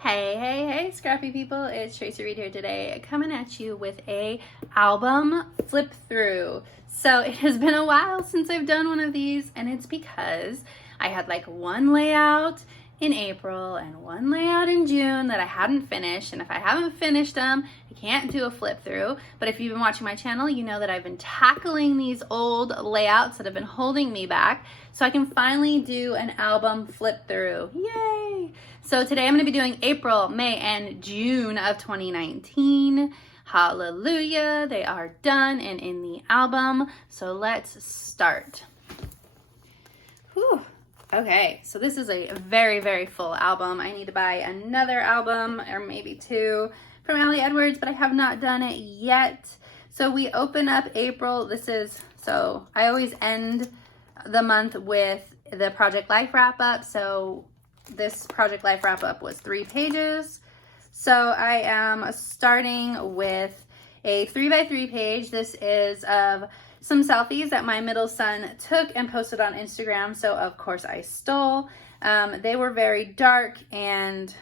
Hey, scrappy people, it's Tracy Reed here today, coming at you with a album flip through. So it has been a while since I've done one of these, and it's because I had like one layout in April and one layout in June that I hadn't finished, and if I haven't finished them, I can't do a flip through. But if you've been watching my channel, you know that I've been tackling these old layouts that have been holding me back, so I can finally do an album flip through. Yay! So today I'm going to be doing April, May, and June of 2019. Hallelujah, they are done and in the album. So let's start. Whew. Okay, so this is a very, very full album. I need to buy another album or maybe two from Ali Edwards, but I have not done it yet. So we open up April. So I always end the month with the Project Life wrap-up. So this Project Life wrap-up was 3 pages. So I am starting with a 3x3 page. This is of some selfies that my middle son took and posted on Instagram. So of course I stole. They were very dark and,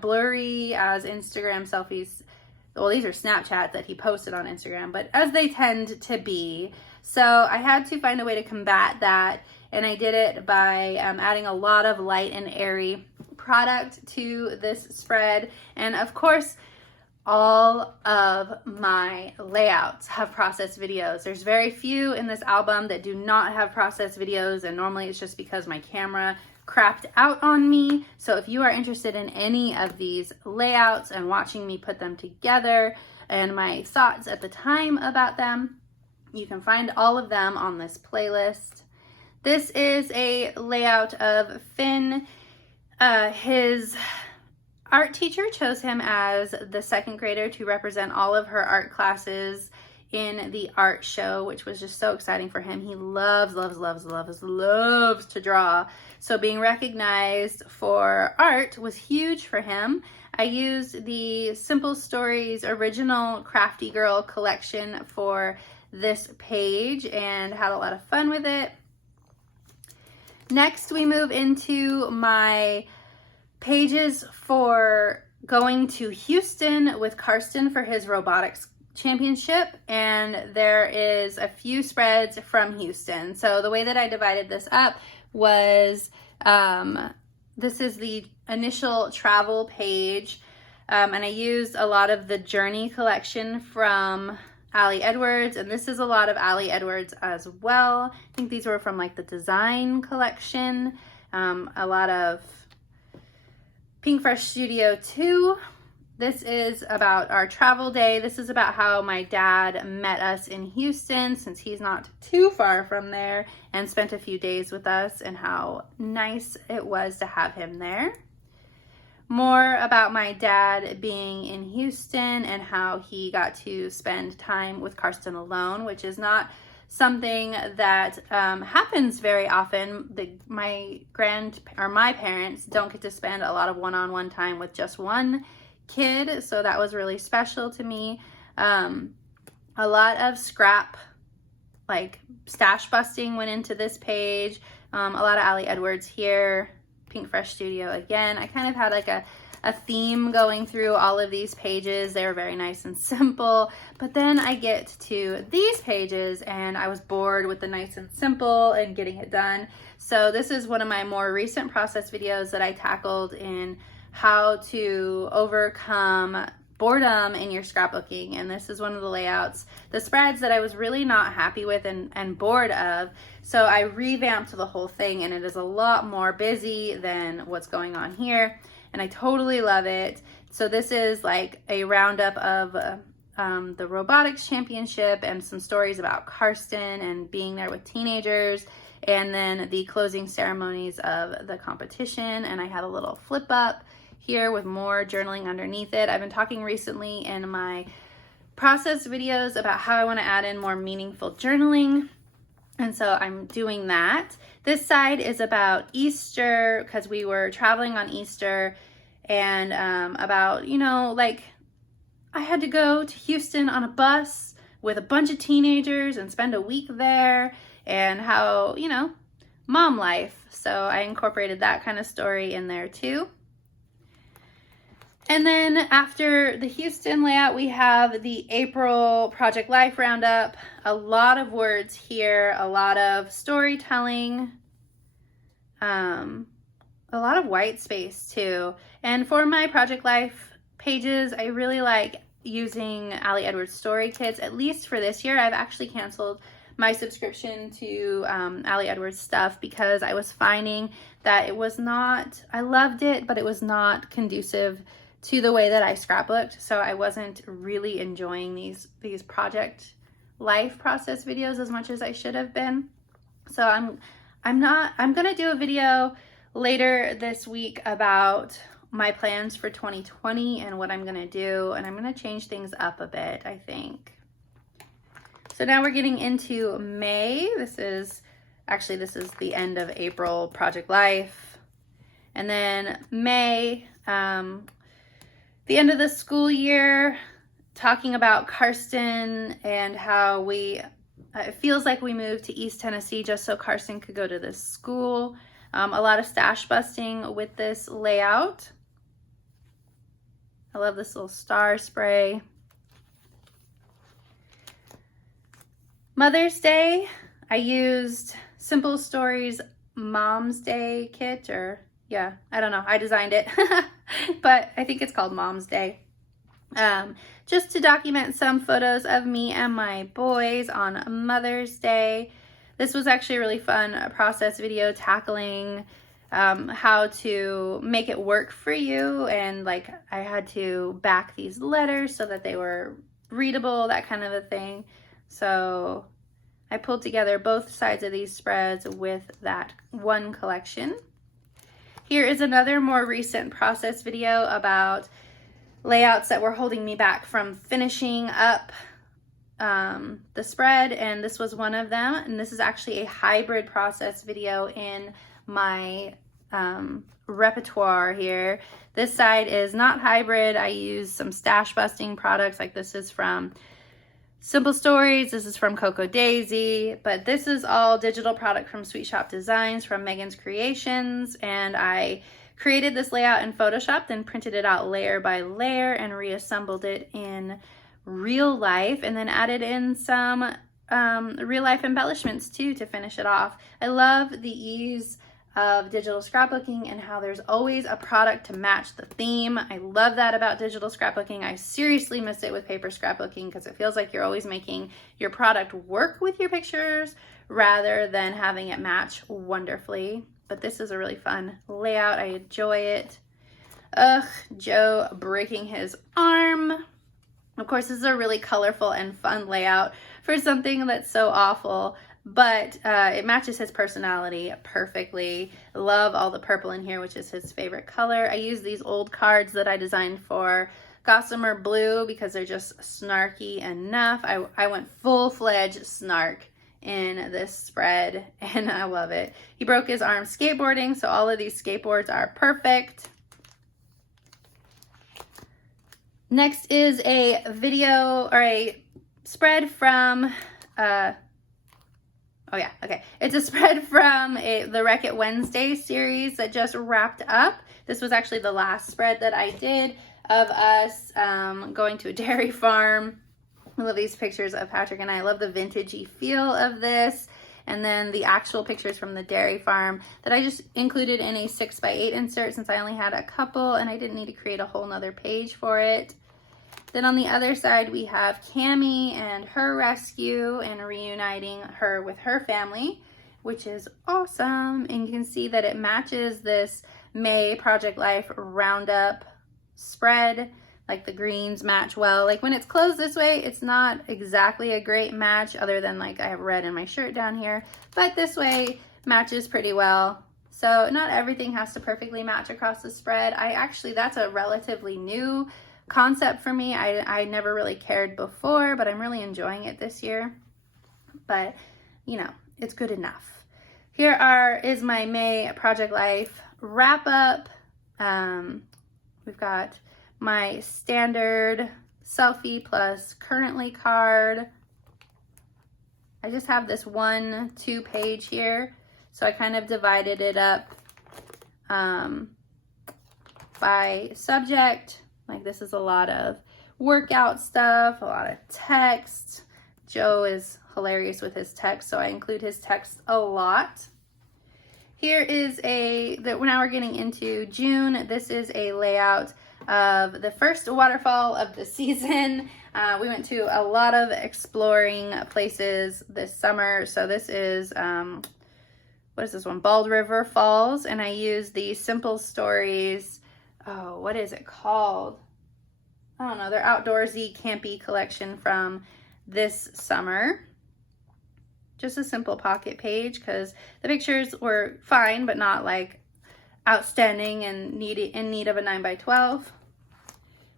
blurry as Instagram selfies. Well, these are Snapchats that he posted on Instagram, but as they tend to be. So I had to find a way to combat that. And I did it by adding a lot of light and airy product to this spread. And of course, all of my layouts have processed videos. There's very few in this album that do not have processed videos, and normally it's just because my camera crapped out on me. So if you are interested in any of these layouts and watching me put them together and my thoughts at the time about them, you can find all of them on this playlist. This is a layout of Finn. His art teacher chose him as the 2nd grader to represent all of her art classes in the art show, which was just so exciting for him. He loves to draw. So being recognized for art was huge for him. I used the Simple Stories original Crafty Girl collection for this page and had a lot of fun with it. Next, we move into my pages for going to Houston with Karsten for his robotics championship, and there is a few spreads from Houston. So the way that I divided this up was, this is the initial travel page, and I used a lot of the Journey collection from Ali Edwards, and this is a lot of Ali Edwards as well. I think these were from like the Design collection, a lot of Pink Fresh Studio 2. This is about our travel day. This is about how my dad met us in Houston, since he's not too far from there, and spent a few days with us, and how nice it was to have him there. More about my dad being in Houston and how he got to spend time with Karsten alone, which is not something that happens very often. My parents don't get to spend a lot of one-on-one time with just one kid, so that was really special to me. A lot of scrap, like stash busting, went into this page. A lot of Ali Edwards here. Pink Fresh Studio again. I kind of had like a theme going through all of these pages. They were very nice and simple, but then I get to these pages and I was bored with the nice and simple and getting it done. So this is one of my more recent process videos that I tackled in how to overcome boredom in your scrapbooking, and this is one of the layouts, the spreads that I was really not happy with and bored of. So I revamped the whole thing, and it is a lot more busy than what's going on here, and I totally love it. So this is like a roundup of the robotics championship and some stories about Karsten and being there with teenagers, and then the closing ceremonies of the competition. And I had a little flip up here with more journaling underneath it. I've been talking recently in my process videos about how I want to add in more meaningful journaling, and so I'm doing that. This side is about Easter, because we were traveling on Easter, and about, like I had to go to Houston on a bus with a bunch of teenagers and spend a week there, and how, mom life. So I incorporated that kind of story in there too. And then after the Houston layout, we have the April Project Life Roundup. A lot of words here, a lot of storytelling, a lot of white space too. And for my Project Life pages, I really like using Ali Edwards story kits, at least for this year. I've actually canceled my subscription to Ali Edwards stuff because I was finding that it was not, I loved it, but it was not conducive to the way that I scrapbooked. So I wasn't really enjoying these project life process videos as much as I should have been. So I'm gonna do a video later this week about my plans for 2020 and what I'm gonna do, and I'm gonna change things up a bit, I think. So now we're getting into May. This is the end of April Project Life. And then May, the end of the school year, talking about Karsten and how it feels like we moved to East Tennessee just so Karsten could go to this school. A lot of stash busting with this layout. I love this little star spray. Mother's Day, I used Simple Stories Mom's Day kit, or yeah, I don't know, I designed it, but I think it's called Mom's Day. Just to document some photos of me and my boys on Mother's Day. This was actually a really fun process video tackling how to make it work for you, and like I had to back these letters so that they were readable, that kind of a thing. So I pulled together both sides of these spreads with that one collection. Here is another more recent process video about layouts that were holding me back from finishing up the spread, and this was one of them. And this is actually a hybrid process video in my repertoire here. This side is not hybrid. I use some stash busting products, like this is from Simple Stories, this is from Coco Daisy, but this is all digital product from Sweet Shop Designs from Megan's Creations, and I created this layout in Photoshop, then printed it out layer by layer and reassembled it in real life, and then added in some real life embellishments too to finish it off. I love the ease of digital scrapbooking and how there's always a product to match the theme. I love that about digital scrapbooking. I seriously miss it with paper scrapbooking because it feels like you're always making your product work with your pictures rather than having it match wonderfully. But this is a really fun layout. I enjoy it. Ugh, Joe breaking his arm. Of course, this is a really colorful and fun layout for something that's so awful, but it matches his personality perfectly. Love all the purple in here, which is his favorite color. I use these old cards that I designed for Gossamer Blue because they're just snarky enough. I went full-fledged snark in this spread, and I love it. He broke his arm skateboarding, so all of these skateboards are perfect. Next is a video or a spread from it's a spread from the Wreck It Wednesday series that just wrapped up. This was actually the last spread that I did of us going to a dairy farm. I love these pictures of Patrick and I love the vintagey feel of this. And then the actual pictures from the dairy farm that I just included in a 6x8 insert since I only had a couple and I didn't need to create a whole nother page for it. Then on the other side, we have Cammie and her rescue and reuniting her with her family, which is awesome. And you can see that it matches this May Project Life Roundup spread. Like the greens match well. Like when it's closed this way, it's not exactly a great match other than like I have red in my shirt down here. But this way matches pretty well. So not everything has to perfectly match across the spread. That's a relatively new concept for me. I never really cared before, but I'm really enjoying it this year. But, you know, it's good enough. Here is my May Project Life wrap up. We've got my standard selfie plus currently card. I just have this 1-2 page here. So I kind of divided it up by subject. Like this is a lot of workout stuff, a lot of text. Joe is hilarious with his text, so I include his text a lot. Here is now we're getting into June. This is a layout of the first waterfall of the season. We went to a lot of exploring places this summer. So this is, what is this one? Bald River Falls. And I used the Simple Stories, oh, what is it called? I don't know, their outdoorsy, campy collection from this summer. Just a simple pocket page because the pictures were fine, but not like outstanding and in need of a 9x12.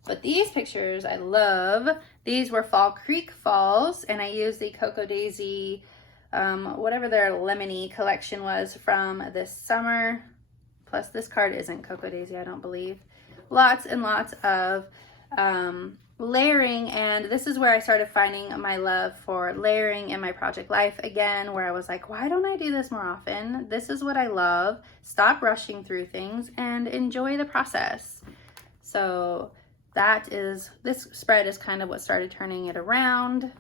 But these pictures I love. These were Fall Creek Falls, and I used the Cocoa Daisy, whatever their lemony collection was from this summer. Plus this card isn't Cocoa Daisy, I don't believe. Lots and lots of layering, and this is where I started finding my love for layering in my project life again, where I was like, why don't I do this more often? This is what I love. Stop rushing through things and enjoy the process. So this spread is kind of what started turning it around.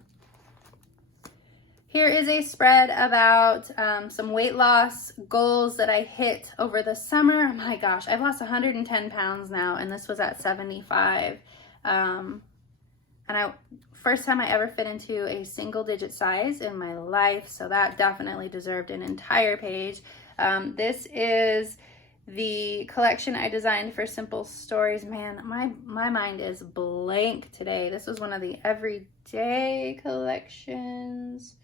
Here is a spread about some weight loss goals that I hit over the summer. Oh my gosh, I've lost 110 pounds now, and this was at 75. And first time I ever fit into a single digit size in my life, so that definitely deserved an entire page. This is the collection I designed for Simple Stories. Man, my mind is blank today. This was one of the everyday collections.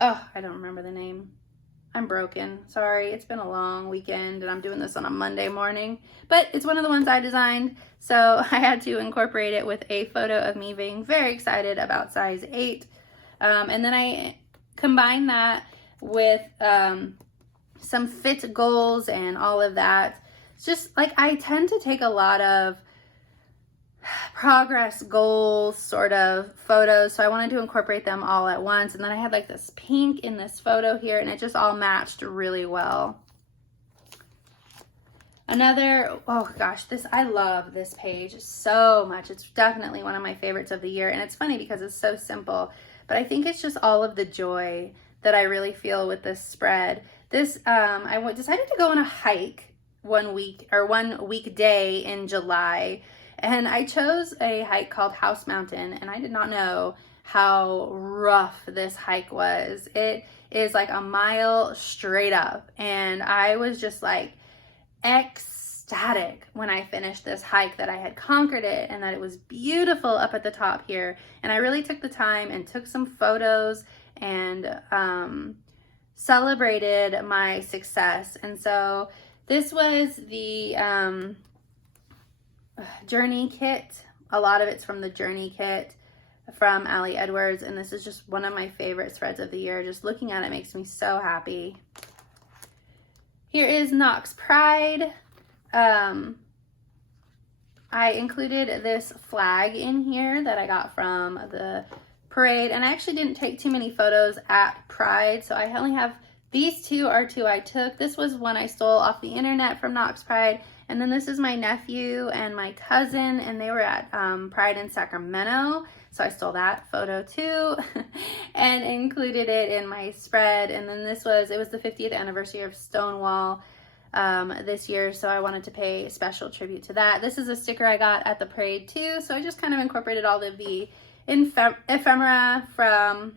Oh, I don't remember the name. I'm broken. Sorry, it's been a long weekend and I'm doing this on a Monday morning, but it's one of the ones I designed, so I had to incorporate it with a photo of me being very excited about size 8. And then I combined that with some fit goals and all of that. It's just like I tend to take a lot of progress goals sort of photos, so I wanted to incorporate them all at once. And then I had like this pink in this photo here, and it just all matched really well. Oh gosh, I love this page so much. It's definitely one of my favorites of the year, and it's funny because it's so simple, but I think it's just all of the joy that I really feel with this spread. I decided to go on a hike one weekday in July. And I chose a hike called House Mountain, and I did not know how rough this hike was. It is like a mile straight up, and I was just like ecstatic when I finished this hike that I had conquered it and that it was beautiful up at the top here. And I really took the time and took some photos and celebrated my success. And so this was the journey kit. A lot of it's from the journey kit from Ali Edwards, and this is just one of my favorite threads of the year. Just looking at it makes me so happy. Here is Knox Pride. I included this flag in here that I got from the parade, and I actually didn't take too many photos at Pride, so I only have these two I took. This was one I stole off the internet from Knox Pride. And then this is my nephew and my cousin, and they were at Pride in Sacramento. So I stole that photo too and included it in my spread. And then it was the 50th anniversary of Stonewall this year, so I wanted to pay special tribute to that. This is a sticker I got at the parade too, so I just kind of incorporated all of the ephemera from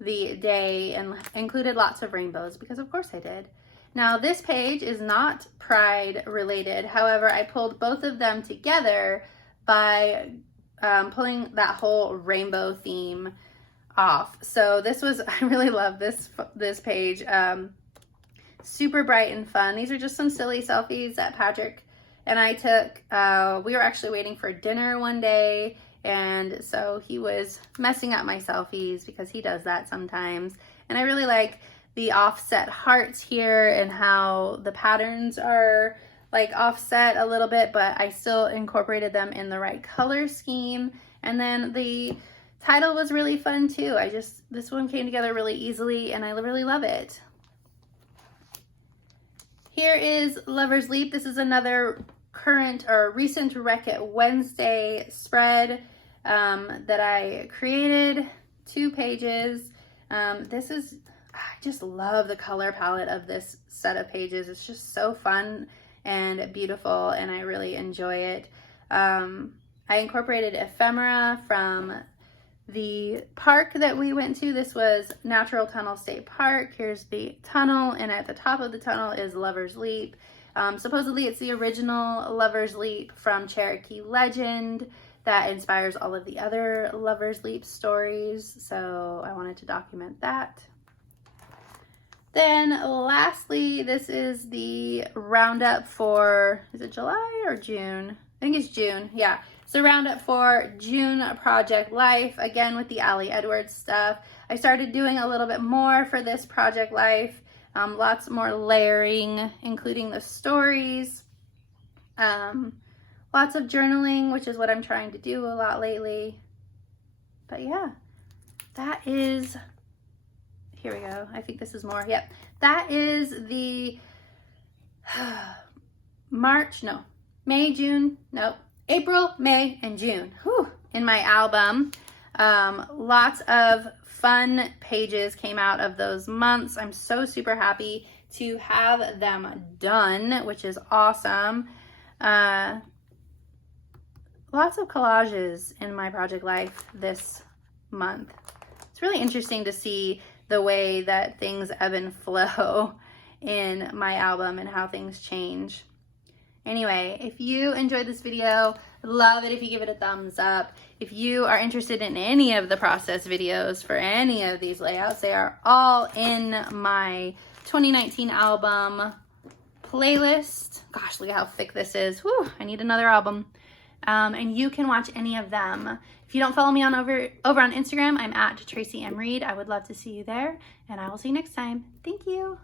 the day and included lots of rainbows because of course I did. Now this page is not Pride related, however I pulled both of them together by pulling that whole rainbow theme off. So I really love this page. Super bright and fun. These are just some silly selfies that Patrick and I took. We were actually waiting for dinner one day, and so he was messing up my selfies because he does that sometimes. And I really like the offset hearts here and how the patterns are like offset a little bit, but I still incorporated them in the right color scheme. And then the title was really fun too. This one came together really easily and I really love it. Here is Lover's Leap. This is another current or recent Wreck-It Wednesday spread that I created, 2 pages. I just love the color palette of this set of pages. It's just so fun and beautiful, and I really enjoy it. I incorporated ephemera from the park that we went to. This was Natural Tunnel State Park. Here's the tunnel, and at the top of the tunnel is Lover's Leap. Supposedly it's the original Lover's Leap from Cherokee legend that inspires all of the other Lover's Leap stories, so I wanted to document that. Then lastly, this is the roundup for, is it July or June? I think it's June, yeah. So roundup for June Project Life, again with the Allie Edwards stuff. I started doing a little bit more for this Project Life, lots more layering, including the stories, lots of journaling, which is what I'm trying to do a lot lately. But yeah, that is, here we go. I think this is more, yep. That is the April, May, and June in my album. Lots of fun pages came out of those months. I'm so super happy to have them done, which is awesome. Lots of collages in my Project Life this month. It's really interesting to see the way that things ebb and flow in my album and how things change. Anyway, if you enjoyed this video, I'd love it if you give it a thumbs up. If you are interested in any of the process videos for any of these layouts, they are all in my 2019 album playlist. Gosh, look at how thick this is. Whew, I need another album. And you can watch any of them. If you don't follow me on over on Instagram, I'm at Tracy M. Reed. I would love to see you there, and I will see you next time. Thank you.